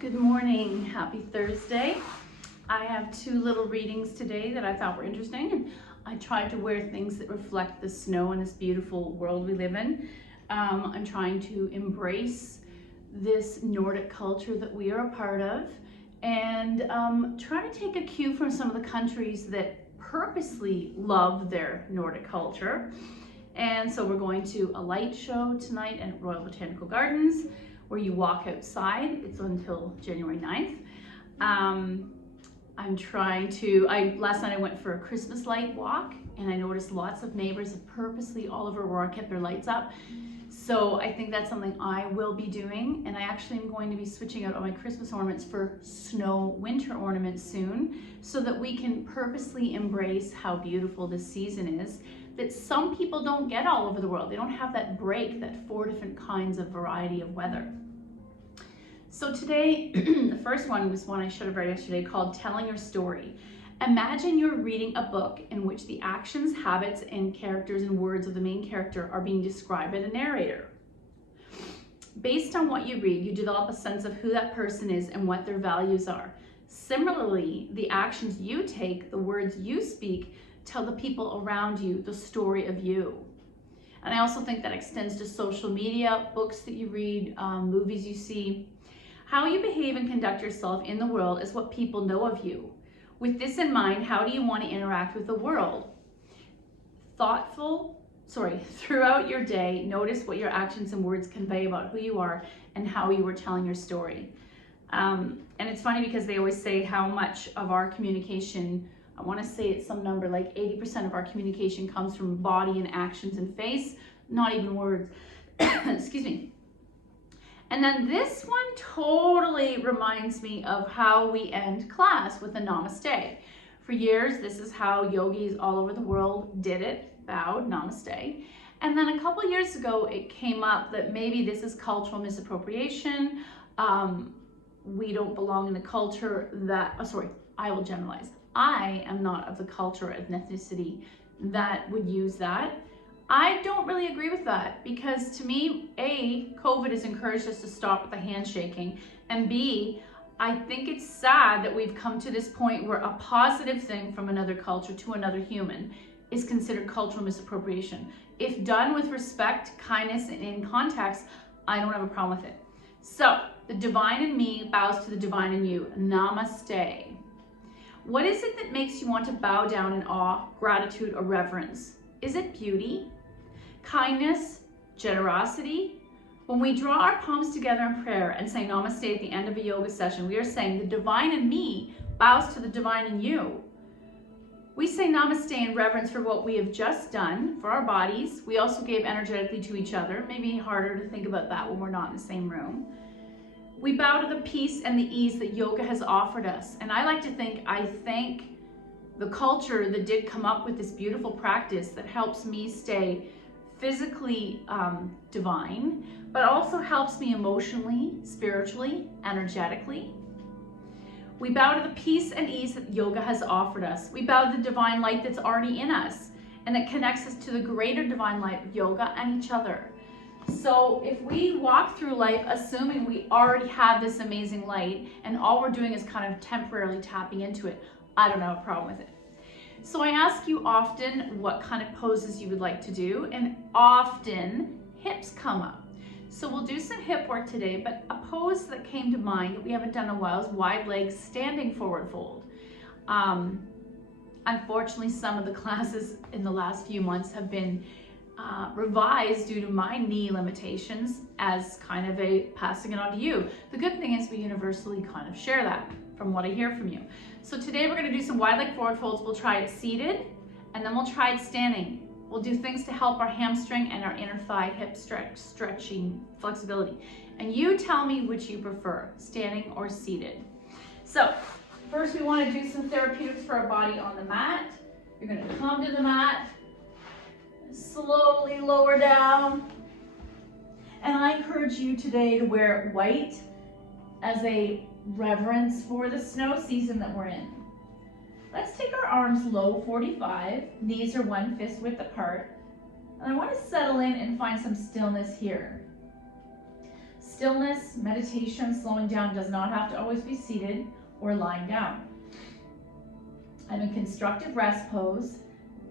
Good morning, happy Thursday. I have two little readings today that I thought were interesting, and I tried to wear things that reflect the snow in this beautiful world we live in. I'm trying to embrace this Nordic culture that we are a part of, and try to take a cue from some of the countries that purposely love their Nordic culture. And so we're going to a light show tonight at Royal Botanical Gardens where you walk outside. It's until January 9th. Last night I went for a Christmas light walk, and I noticed lots of neighbors have purposely all over Aurora kept their lights up. So I think that's something I will be doing, and I actually am going to be switching out all my Christmas ornaments for snow winter ornaments soon, so that we can purposely embrace how beautiful this season is, that some people don't get all over the world. They don't have that break, that 4 different kinds of variety of weather. So today, the first one was one I should have read yesterday, called Telling Your Story. Imagine you're reading a book in which the actions, habits, and characters and words of the main character are being described by the narrator. Based on what you read, you develop a sense of who that person is and what their values are. Similarly, the actions you take, the words you speak, tell the people around you the story of you. And I also think that extends to social media, books that you read, movies you see. How you behave and conduct yourself in the world is what people know of you. With this in mind, how do you want to interact with the world? Throughout your day, notice what your actions and words convey about who you are and how you are telling your story. And it's funny because they always say how much of our communication, I want to say it's some number like 80% of our communication comes from body and actions and face, not even words. Excuse me. And then this one totally reminds me of how we end class with a namaste. For years, this is how yogis all over the world did it, bowed, namaste. And then a couple years ago, it came up that maybe this is cultural misappropriation. We don't belong in a culture that, I will generalize. I am not of the culture or ethnicity that would use that. I don't really agree with that, because to me, A, COVID has encouraged us to stop with the handshaking, and B, I think it's sad that we've come to this point where a positive thing from another culture to another human is considered cultural misappropriation. If done with respect, kindness, and in context, I don't have a problem with it. So, the divine in me bows to the divine in you. Namaste. What is it that makes you want to bow down in awe, gratitude, or reverence? Is it beauty? Kindness? Generosity? When we draw our palms together in prayer and say namaste at the end of a yoga session, we are saying the divine in me bows to the divine in you. We say namaste in reverence for what we have just done for our bodies. We also gave energetically to each other. Maybe harder to think about that when we're not in the same room. We bow to the peace and the ease that yoga has offered us. And I like to think I thank the culture that did come up with this beautiful practice that helps me stay physically divine, but also helps me emotionally, spiritually, energetically. We bow to the peace and ease that yoga has offered us. We bow to the divine light that's already in us and that connects us to the greater divine light of yoga and each other. So if we walk through life assuming we already have this amazing light and all we're doing is kind of temporarily tapping into it, I don't have a problem with it. So I ask you often what kind of poses you would like to do, and often hips come up. So we'll do some hip work today, but a pose that came to mind that we haven't done in a while is wide legs standing forward fold. Unfortunately, some of the classes in the last few months have been revised due to my knee limitations as kind of a passing it on to you. The good thing is we universally kind of share that from what I hear from you. So today we're going to do some wide leg forward folds. We'll try it seated, and then we'll try it standing. We'll do things to help our hamstring and our inner thigh hip stretching flexibility. And you tell me which you prefer, standing or seated. So first we want to do some therapeutics for our body on the mat. You're going to come to the mat, slowly lower down. And I encourage you today to wear white as a reverence for the snow season that we're in. Let's take our arms low, 45. Knees are 1 fist width apart. And I want to settle in and find some stillness here. stillness, meditation, slowing down does not have to always be seated or lying down. I'm in constructive rest pose.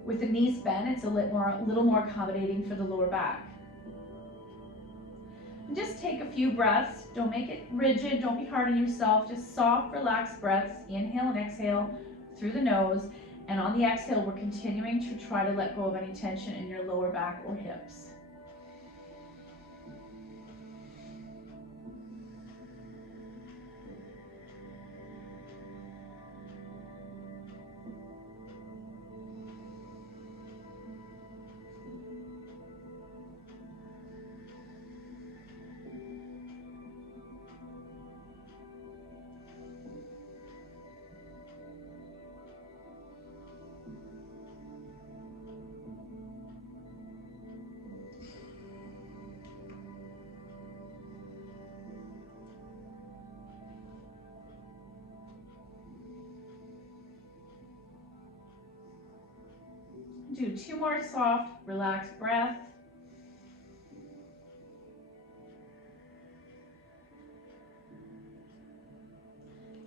With the knees bent, it's a little more accommodating for the lower back. And just take a few breaths. Don't make it rigid. Don't be hard on yourself. Just soft, relaxed breaths. Inhale and exhale through the nose. And on the exhale, we're continuing to try to let go of any tension in your lower back or hips. Do 2 more soft, relaxed breaths.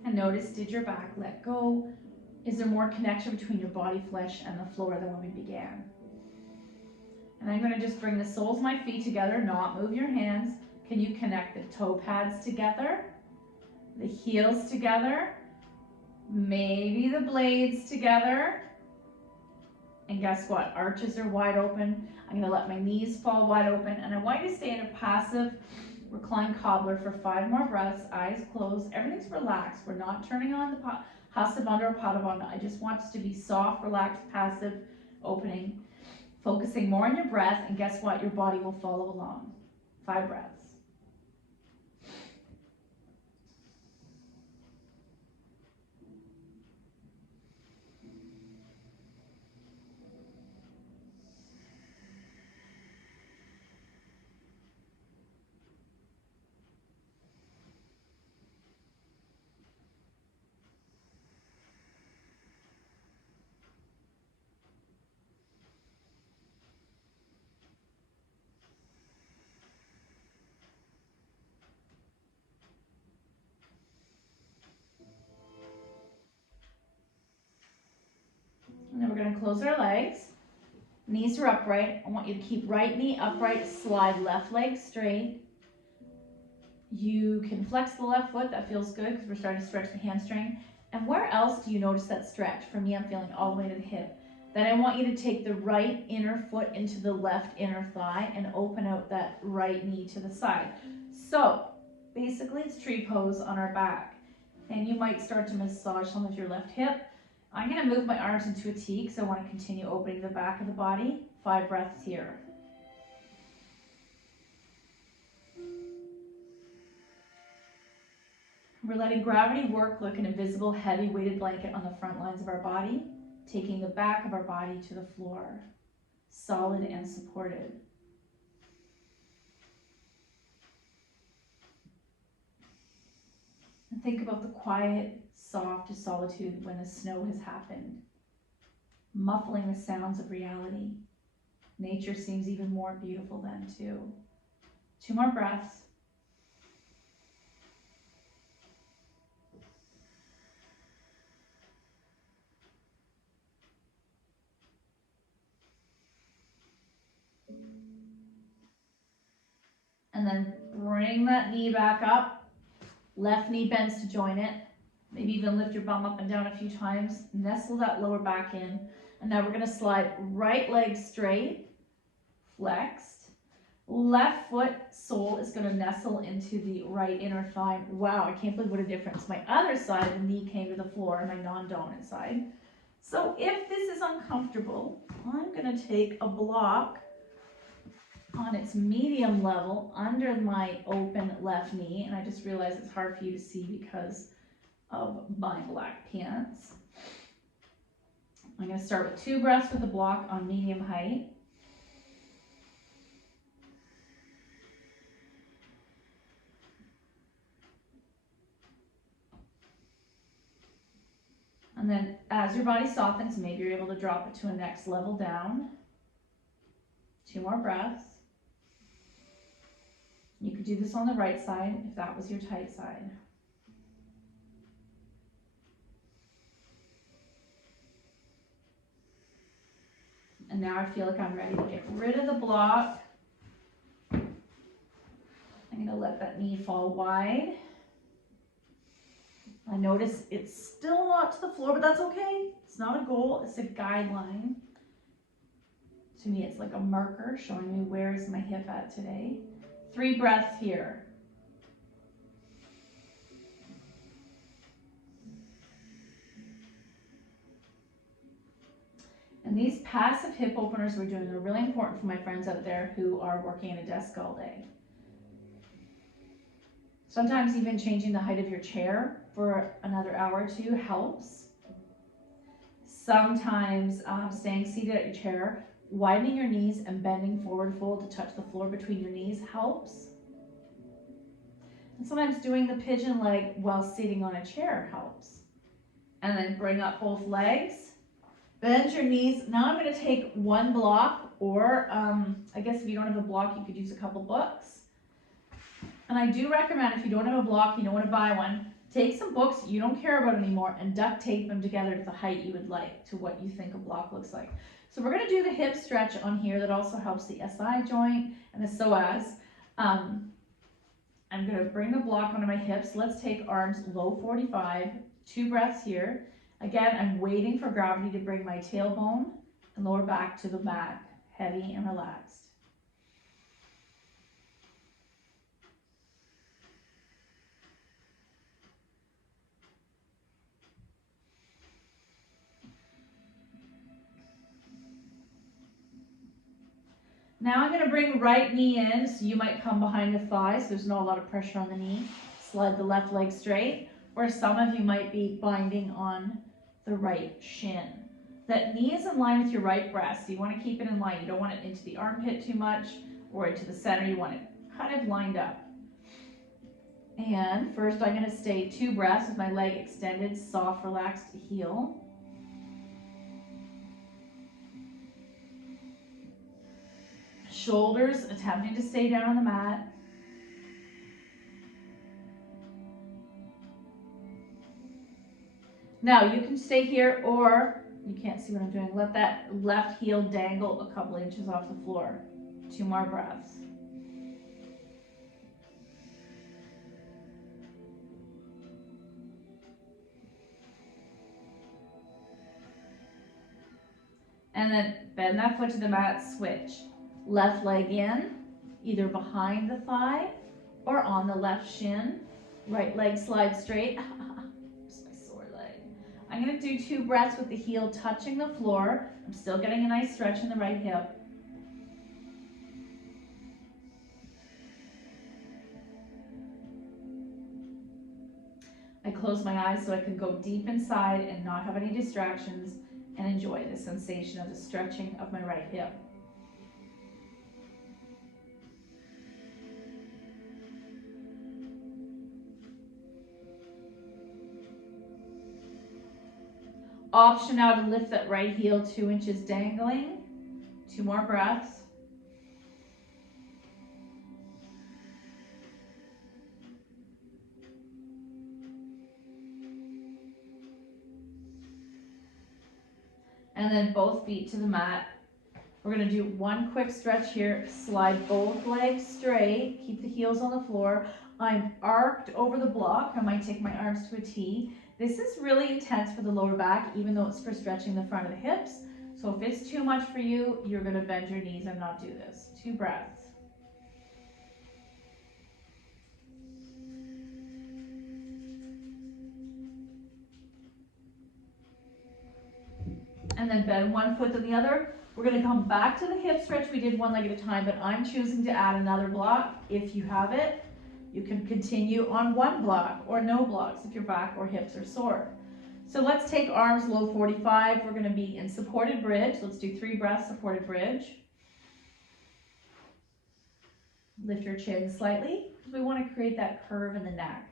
And notice, did your back let go? Is there more connection between your body, flesh, and the floor than when we began? And I'm going to just bring the soles of my feet together, not move your hands. Can you connect the toe pads together? The heels together? Maybe the blades together? And guess what? Arches are wide open. I'm going to let my knees fall wide open. And I want you to stay in a passive reclined cobbler for 5 more breaths, eyes closed. Everything's relaxed. We're not turning on the Hastabandha or Padabandha. I just want us to be soft, relaxed, passive, opening, focusing more on your breath. And guess what? Your body will follow along. 5 breaths. And then we're going to close our legs. Knees are upright. I want you to keep right knee upright, slide left leg straight. You can flex the left foot. That feels good because we're starting to stretch the hamstring. And where else do you notice that stretch? For me, I'm feeling all the way to the hip. Then I want you to take the right inner foot into the left inner thigh and open out that right knee to the side. So basically it's tree pose on our back. And you might start to massage some of your left hip. I'm going to move my arms into a T because I want to continue opening the back of the body. 5 breaths here. We're letting gravity work like an invisible, heavy weighted blanket on the front lines of our body, taking the back of our body to the floor, solid and supported. And think about the quiet, soft solitude when the snow has happened, muffling the sounds of reality. Nature seems even more beautiful then too. 2 more breaths. And then bring that knee back up. Left knee bends to join it. Maybe even lift your bum up and down a few times. Nestle that lower back in. And now we're going to slide right leg straight, flexed. Left foot sole is going to nestle into the right inner thigh. Wow, I can't believe what a difference. My other side, the knee came to the floor, my non-dominant side. So if this is uncomfortable, I'm going to take a block on its medium level under my open left knee, and I just realized it's hard for you to see because of my black pants. I'm going to start with 2 breaths with the block on medium height. And then as your body softens, maybe you're able to drop it to a next level down. 2 more breaths. You could do this on the right side if that was your tight side. And now I feel like I'm ready to get rid of the block. I'm gonna let that knee fall wide. I notice it's still not to the floor, but that's okay. It's not a goal, it's a guideline. To me, it's like a marker showing me where is my hip at today. 3 breaths here. And these passive hip openers we're doing are really important for my friends out there who are working at a desk all day. Sometimes even changing the height of your chair for another hour or two helps. Sometimes staying seated at your chair, widening your knees and bending forward fold to touch the floor between your knees helps. And sometimes doing the pigeon leg while sitting on a chair helps. And then bring up both legs, bend your knees. Now I'm going to take one block, or I guess if you don't have a block, you could use a couple books. And I do recommend, if you don't have a block, you don't want to buy one, take some books you don't care about anymore and duct tape them together to the height you would like, to what you think a block looks like. So we're going to do the hip stretch on here that also helps the SI joint and the psoas. I'm going to bring the block onto my hips. Let's take arms low 45, 2 breaths here. Again, I'm waiting for gravity to bring my tailbone and lower back to the mat, heavy and relaxed. Now I'm going to bring right knee in, so you might come behind the thigh, so there's not a lot of pressure on the knee. Slide the left leg straight, or some of you might be binding on the right shin. That knee is in line with your right breast, so you want to keep it in line. You don't want it into the armpit too much or into the center. You want it kind of lined up. And first I'm going to stay 2 breaths with my leg extended, soft, relaxed heel. Shoulders attempting to stay down on the mat. Now you can stay here, or you can't see what I'm doing. Let that left heel dangle a couple inches off the floor. 2 more breaths. And then bend that foot to the mat, switch. Left leg in, either behind the thigh or on the left shin. Right leg slides straight. Just my sore leg. I'm going to do 2 breaths with the heel touching the floor. I'm still getting a nice stretch in the right hip. I close my eyes so I can go deep inside and not have any distractions and enjoy the sensation of the stretching of my right hip. Option now to lift that right heel 2 inches dangling. 2 more breaths. And then both feet to the mat. We're going to do one quick stretch here. Slide both legs straight. Keep the heels on the floor. I'm arched over the block. I might take my arms to a T. This is really intense for the lower back, even though it's for stretching the front of the hips. So if it's too much for you, you're going to bend your knees and not do this. 2 breaths. And then bend one foot to the other. We're going to come back to the hip stretch. We did one leg at a time, but I'm choosing to add another block. If you have it, you can continue on one block or no blocks if your back or hips are sore. So let's take arms low 45. We're going to be in supported bridge. Let's do 3 breaths, supported bridge. Lift your chin slightly because we want to create that curve in the neck.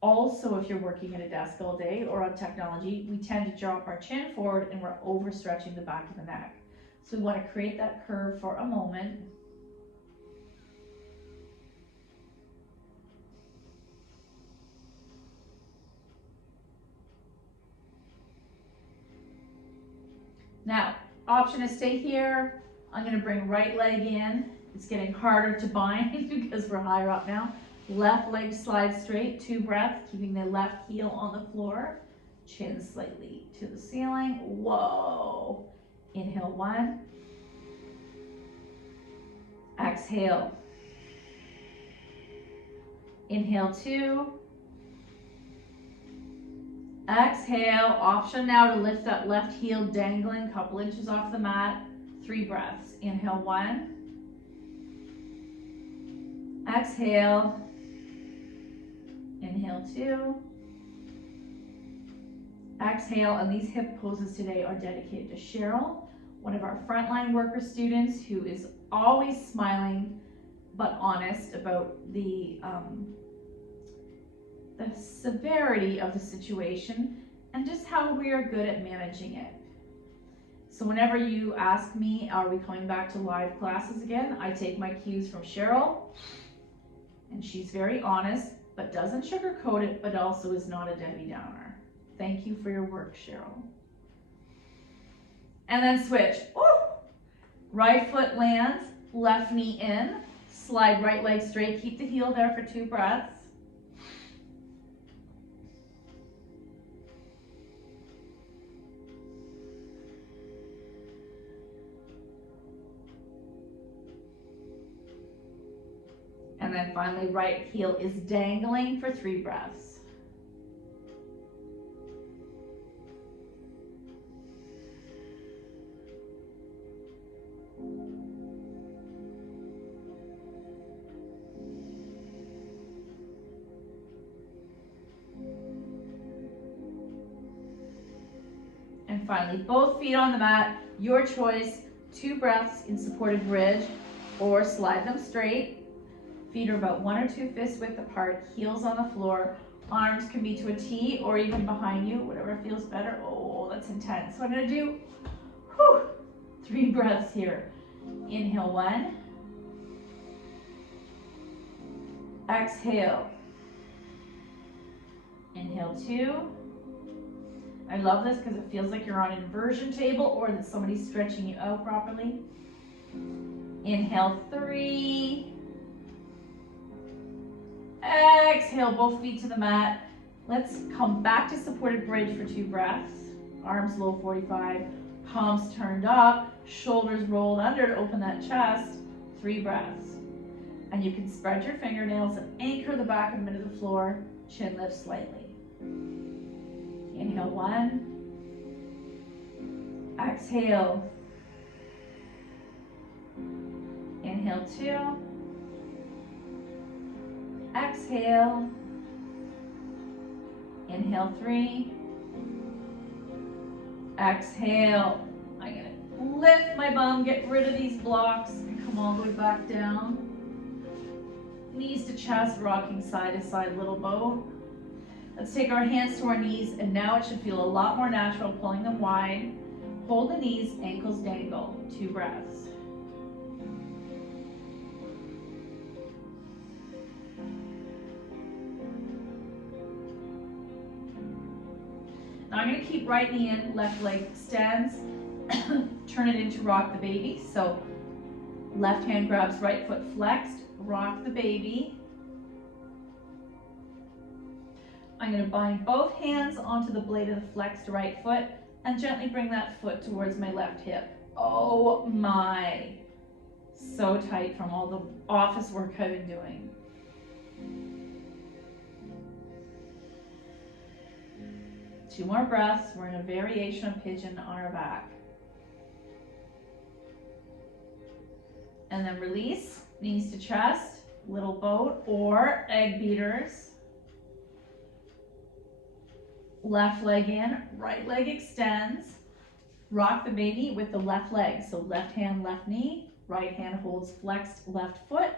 Also, if you're working at a desk all day or on technology, we tend to drop our chin forward and we're overstretching the back of the neck. So we want to create that curve for a moment. Now, option to stay here. I'm gonna bring right leg in. It's getting harder to bind because we're higher up now. Left leg slides straight, 2 breaths, keeping the left heel on the floor. Chin slightly to the ceiling. Whoa. Inhale 1. Exhale. Inhale 2. Exhale. Option now to lift that left heel dangling a couple inches off the mat. 3 breaths. Inhale 1. Exhale. Inhale 2. Exhale, and these hip poses today are dedicated to Cheryl, one of our frontline worker students who is always smiling but honest about the severity of the situation and just how we are good at managing it. So whenever you ask me, are we coming back to live classes again, I take my cues from Cheryl, and she's very honest, but doesn't sugarcoat it, but also is not a Debbie Downer. Thank you for your work, Cheryl. And then switch. Woo! Right foot lands, left knee in, slide right leg straight, keep the heel there for 2 breaths. And then finally, right heel is dangling for 3 breaths. And finally, both feet on the mat, your choice, 2 breaths in supported bridge, or slide them straight. Feet are about 1 or 2 fists width apart, heels on the floor. Arms can be to a T or even behind you, whatever feels better. Oh, that's intense. So I'm gonna do 3 breaths here. Inhale 1. Exhale. Inhale 2. I love this because it feels like you're on an inversion table or that somebody's stretching you out properly. Inhale 3. Exhale, both feet to the mat. Let's come back to supported bridge for 2 breaths. Arms low 45, palms turned up, shoulders rolled under to open that chest. 3 breaths. And you can spread your fingernails and anchor the back of them into the floor. Chin lifts slightly. Inhale 1. Exhale. Inhale 2. Exhale. Inhale 3. Exhale. I'm gonna lift my bum, get rid of these blocks, and come all the way back down. Knees to chest, rocking side to side, little boat. Let's take our hands to our knees, and now it should feel a lot more natural, pulling them wide. Hold the knees, ankles dangle. 2 breaths. Now I'm going to keep right knee in, left leg extends, turn it into rock the baby. So left hand grabs right foot flexed, rock the baby. I'm going to bind both hands onto the blade of the flexed right foot and gently bring that foot towards my left hip. Oh my, so tight from all the office work I've been doing. Two more breaths. We're in a variation of pigeon on our back. And then release, knees to chest, little boat or egg beaters. Left leg in, right leg extends. Rock the baby with the left leg. So left hand, left knee, right hand holds flexed left foot.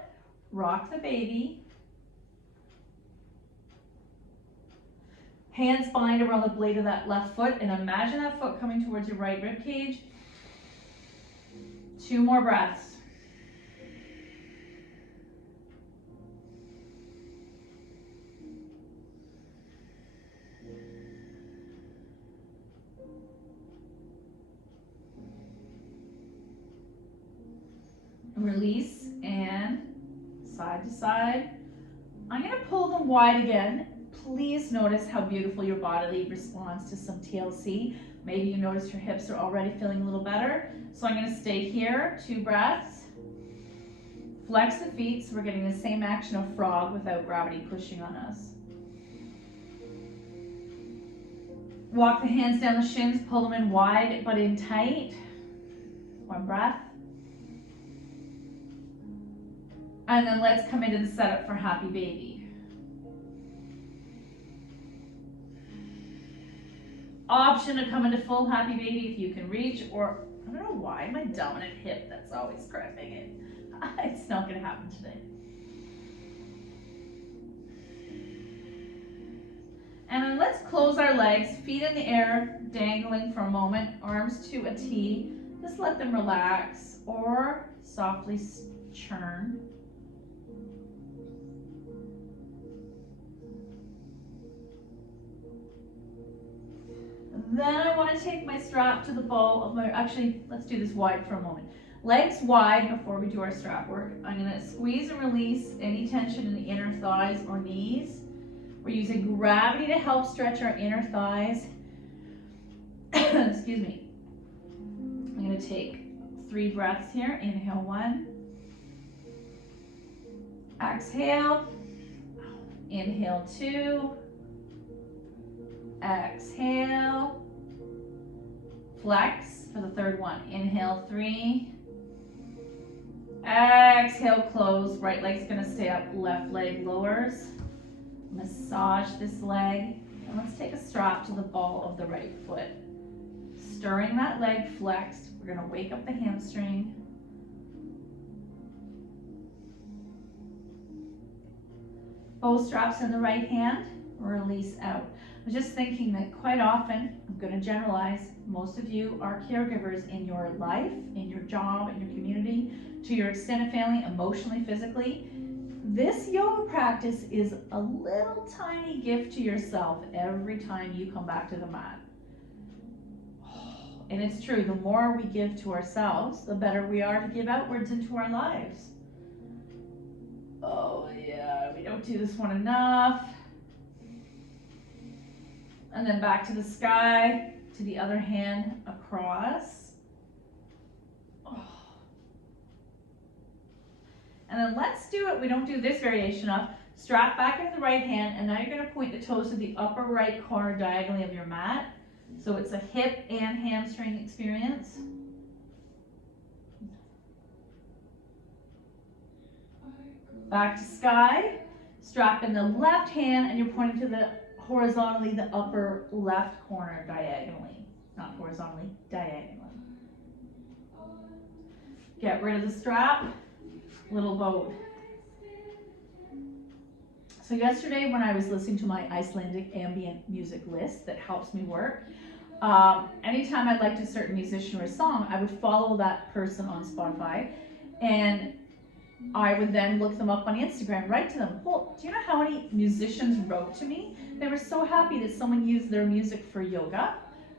Rock the baby. Hands bind around the blade of that left foot and imagine that foot coming towards your right rib cage. 2 more breaths. to side. I'm going to pull them wide again. Please notice how beautiful your body responds to some TLC. Maybe you notice your hips are already feeling a little better. So I'm going to stay here, 2 breaths. Flex the feet so we're getting the same action of frog without gravity pushing on us. Walk the hands down the shins, pull them in wide but in tight. 1 breath. And then let's come into the setup for happy baby. Option to come into full happy baby if you can reach, or I don't know why, my dominant hip, that's always cramping it. It's not gonna happen today. And then let's close our legs, feet in the air, dangling for a moment, arms to a T. Just let them relax or softly churn. Then I want to take my strap to the ball of my, actually, let's do this wide for a moment. Legs wide before we do our strap work. I'm going to squeeze and release any tension in the inner thighs or knees. We're using gravity to help stretch our inner thighs. Excuse me. I'm going to take 3 breaths here. Inhale 1. Exhale. Inhale 2. Exhale. Flex for the 3rd one. Inhale 3. Exhale, close. Right leg's gonna stay up, left leg lowers. Massage this leg. And let's take a strap to the ball of the right foot. Stirring that leg flexed. We're gonna wake up the hamstring. Both straps in the right hand, release out. I was just thinking that quite often, I'm going to generalize, most of you are caregivers in your life, in your job, in your community, to your extended family, emotionally, physically. This yoga practice is a little tiny gift to yourself every time you come back to the mat. And it's true, the more we give to ourselves, the better we are to give outwards into our lives. Oh yeah, we don't do this one enough. And then back to the sky, to the other hand, across. Oh. And then let's do it, we don't do this variation of, strap back into the right hand, and now you're gonna point the toes to the upper right corner diagonally of your mat. So it's a hip and hamstring experience. Back to sky, strap in the left hand, and you're pointing to the horizontally, the upper left corner diagonally. Not horizontally, diagonally. Get rid of the strap, little boat. So yesterday when I was listening to my Icelandic ambient music list that helps me work, anytime I liked a certain musician or song, I would follow that person on Spotify, and I would then look them up on Instagram, write to them. Well, do you know how many musicians wrote to me? They were so happy that someone used their music for yoga,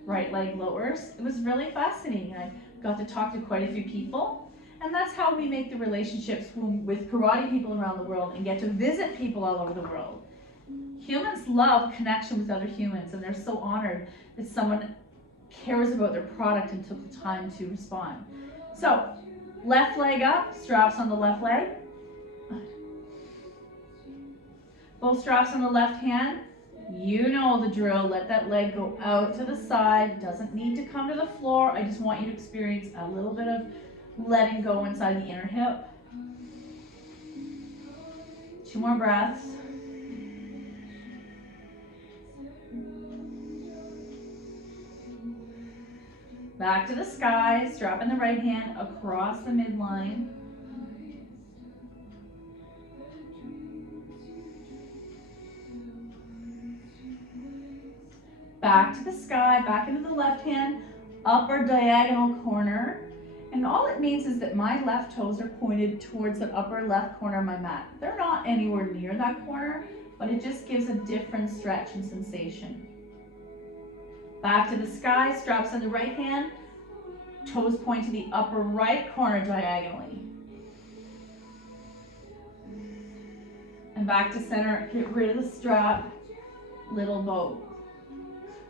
right leg lowers. It was really fascinating. I got to talk to quite a few people. And that's how we make the relationships with karate people around the world and get to visit people all over the world. Humans love connection with other humans, and they're so honored that someone cares about their product and took the time to respond. So, left leg up, straps on the left leg. Both straps on the left hand. You know the drill. Let that leg go out to the side. Doesn't need to come to the floor. I just want you to experience a little bit of letting go inside the inner hip. 2 more breaths. Back to the sky, strap in the right hand across the midline. Back to the sky, back into the left hand, upper diagonal corner. And all it means is that my left toes are pointed towards the upper left corner of my mat. They're not anywhere near that corner, but it just gives a different stretch and sensation. Back to the sky, straps on the right hand, toes point to the upper right corner diagonally. And back to center, get rid of the strap, little bow.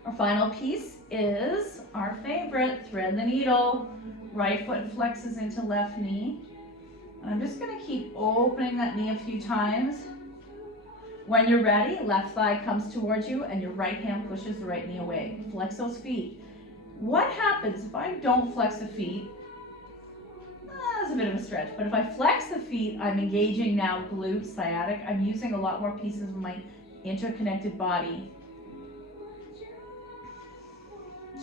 Our final piece is our favorite, thread the needle. Right foot flexes into left knee. And I'm just gonna keep opening that knee a few times. When you're ready, left thigh comes towards you and your right hand pushes the right knee away. Flex those feet. What happens if I don't flex the feet? That's a bit of a stretch, but if I flex the feet, I'm engaging now glute, sciatic. I'm using a lot more pieces of my interconnected body.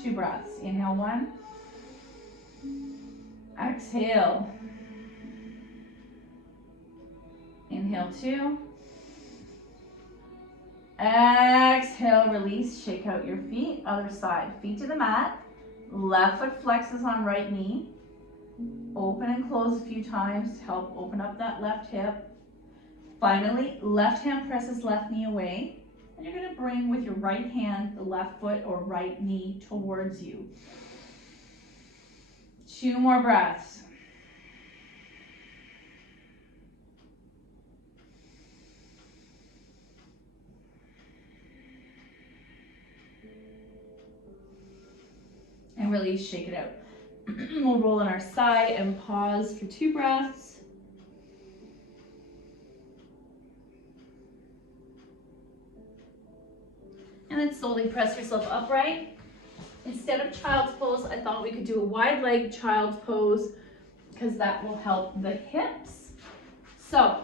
2 breaths. Inhale 1. Exhale. Inhale 2. Exhale, release, shake out your feet. Other side, feet to the mat. Left foot flexes on right knee. Open and close a few times to help open up that left hip. Finally, left hand presses left knee away. And you're gonna bring with your right hand the left foot or right knee towards you. 2 more breaths. And release, shake it out. We'll roll on our side and pause for 2 breaths. And then slowly press yourself upright. Instead of child's pose, I thought we could do a wide leg child's pose because that will help the hips. So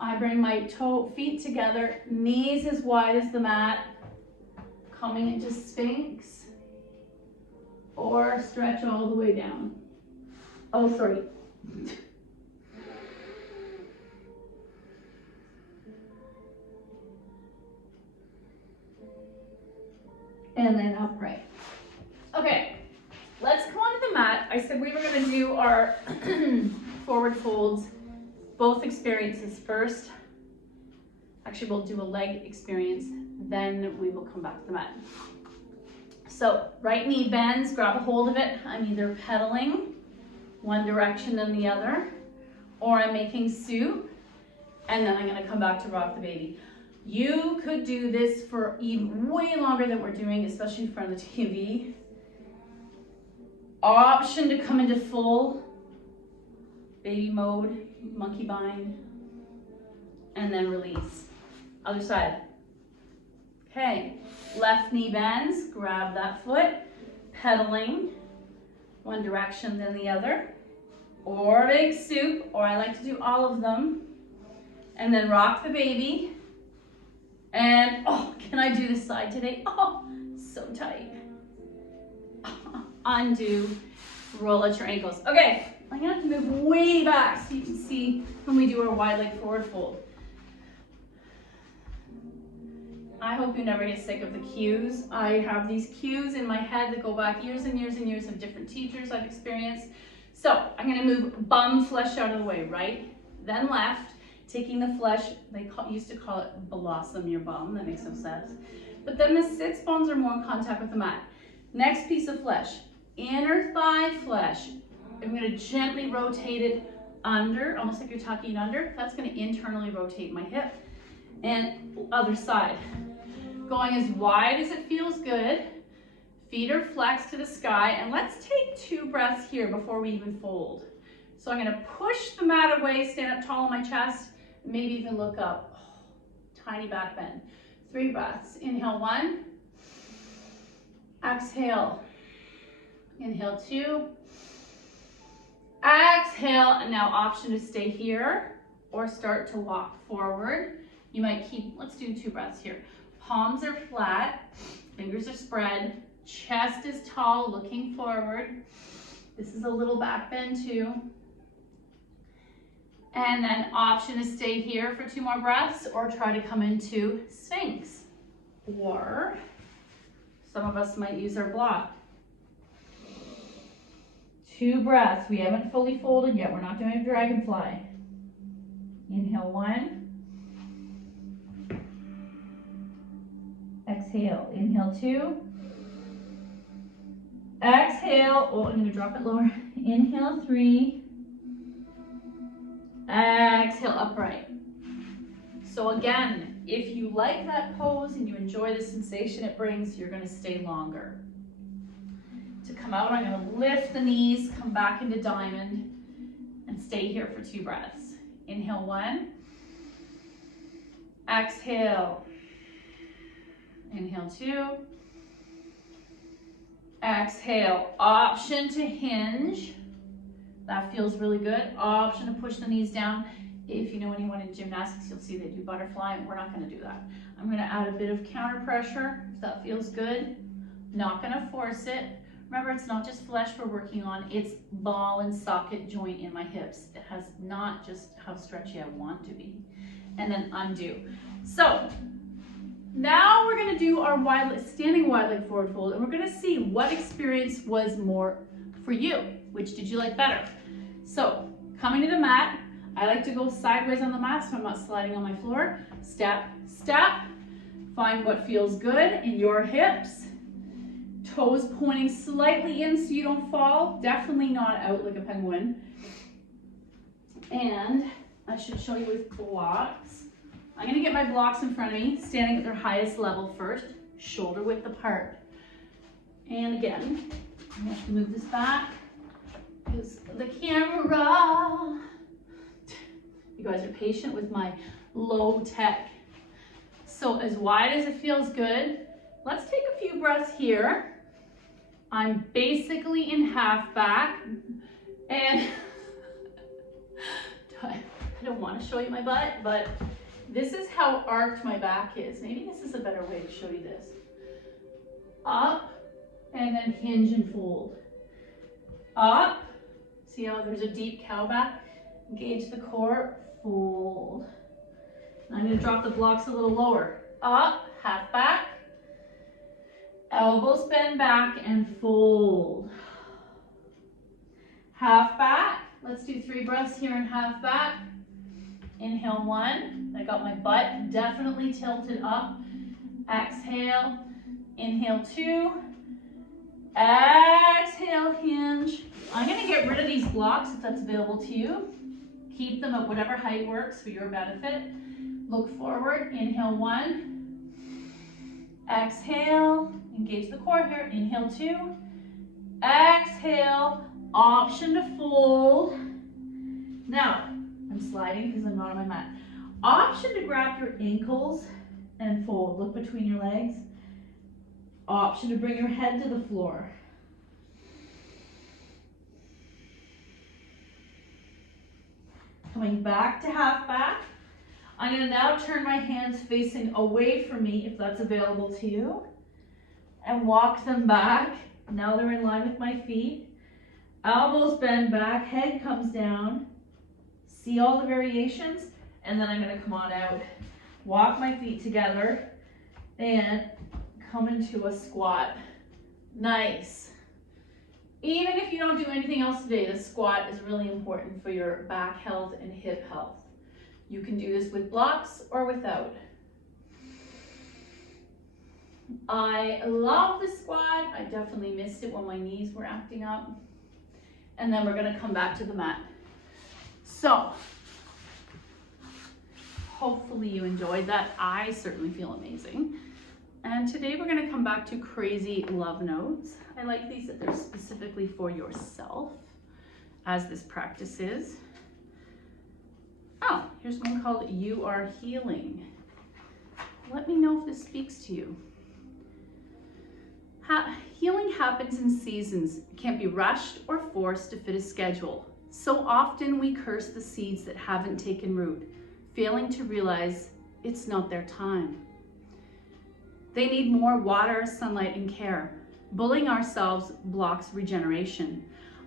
I bring my feet together, knees as wide as the mat, coming into Sphinx. Or stretch all the way down. Oh, sorry. And then upright. Okay, let's come onto the mat. I said we were going to do our forward folds, both experiences first. Actually, we'll do a leg experience, then we will come back to the mat. So right knee bends, grab a hold of it. I'm either pedaling one direction than the other, or I'm making soup, and then I'm gonna come back to rock the baby. You could do this for even way longer than we're doing, especially in front of the TV. Option to come into full baby mode, monkey bind, and then release. Other side. Okay, left knee bends, grab that foot, pedaling one direction then the other, or big soup, or I like to do all of them, and then rock the baby. And oh, can I do this side today? Oh, so tight. Undo, roll out your ankles. Okay, I'm gonna have to move way back so you can see when we do our wide leg forward fold. I hope you never get sick of the cues. I have these cues in my head that go back years and years and years of different teachers I've experienced. So I'm gonna move bum flesh out of the way, right, then left, taking the flesh, they used to call it blossom your bum, that makes no sense. But then the sits bones are more in contact with the mat. Next piece of flesh, inner thigh flesh. I'm gonna gently rotate it under, almost like you're tucking under. That's gonna internally rotate my hip. And other side. Going as wide as it feels good. Feet are flexed to the sky. And let's take 2 breaths here before we even fold. So I'm gonna push the mat away, stand up tall on my chest, maybe even look up. Oh, tiny back bend. 3 breaths. Inhale 1. Exhale. Inhale 2. Exhale. And now option to stay here or start to walk forward. You might keep, let's do 2 breaths here. Palms are flat, fingers are spread, chest is tall, looking forward. This is a little back bend too. And then option to stay here for 2 more breaths or try to come into Sphinx. Or some of us might use our block. 2 breaths. We haven't fully folded yet. We're not doing a dragonfly. Inhale 1. Exhale. Inhale 2. Exhale. Oh, I'm going to drop it lower. Inhale 3. Exhale, upright. So again, if you like that pose and you enjoy the sensation it brings, you're gonna stay longer. To come out, I'm gonna lift the knees, come back into diamond, and stay here for 2 breaths. Inhale 1, exhale. Inhale 2, exhale. Option to hinge, that feels really good. Option to push the knees down. If you know anyone in gymnastics, you'll see they do butterfly. We're not gonna do that. I'm gonna add a bit of counter pressure if that feels good. Not gonna force it. Remember, it's not just flesh we're working on, it's ball and socket joint in my hips. It has not just how stretchy I want to be. And then undo. So now we're gonna do our standing wide leg forward fold, and we're gonna see what experience was more for you. Which did you like better? So coming to the mat, I like to go sideways on the mat so I'm not sliding on my floor. Step, step. Find what feels good in your hips. Toes pointing slightly in so you don't fall. Definitely not out like a penguin. And I should show you with blocks. I'm gonna get my blocks in front of me, standing at their highest level first, shoulder width apart. And again, I have to move this back because the camera. You guys are patient with my low tech. So as wide as it feels good, let's take a few breaths here. I'm basically in half back, and I don't want to show you my butt, but this is how arched my back is. Maybe this is a better way to show you this. Up, and then hinge and fold. Up, see how there's a deep cow back? Engage the core, fold. I'm going to drop the blocks a little lower. Up, half back. Elbows bend back and fold. Half back. Let's do 3 breaths here in half back. Inhale 1. I got my butt definitely tilted up. Exhale. Inhale 2. Exhale, hinge. I'm going to get rid of these blocks if that's available to you. Keep them at whatever height works for your benefit. Look forward. Inhale 1. Exhale. Engage the core here. Inhale 2. Exhale. Option to fold. Now, I'm sliding because I'm not on my mat. Option to grab your ankles and fold. Look between your legs. Option to bring your head to the floor. Coming back to half back. I'm going to now turn my hands facing away from me if that's available to you. And walk them back. Now they're in line with my feet. Elbows bend back, head comes down. See all the variations? And then I'm going to come on out. Walk my feet together and come into a squat. Nice. Even if you don't do anything else today, the squat is really important for your back health and hip health. You can do this with blocks or without. I love the squat. I definitely missed it when my knees were acting up. And then we're going to come back to the mat. So, hopefully you enjoyed that. I certainly feel amazing. And today we're going to come back to crazy love notes. I like these that they're specifically for yourself, as this practice is. Oh, here's one called You Are Healing. Let me know if this speaks to you. Healing happens in seasons. It can't be rushed or forced to fit a schedule. So often we curse the seeds that haven't taken root, failing to realize it's not their time. They need more water, sunlight, and care. Bullying ourselves blocks regeneration.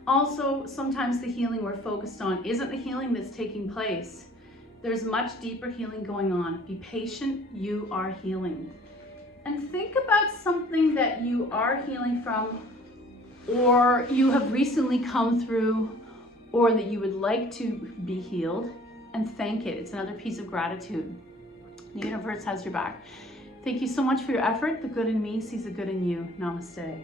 Also, sometimes the healing we're focused on isn't the healing that's taking place. There's much deeper healing going on. Be patient, you are healing. And think about something that you are healing from, or you have recently come through, or that you would like to be healed, and thank it. It's another piece of gratitude. The universe has your back. Thank you so much for your effort. The good in me sees the good in you. Namaste.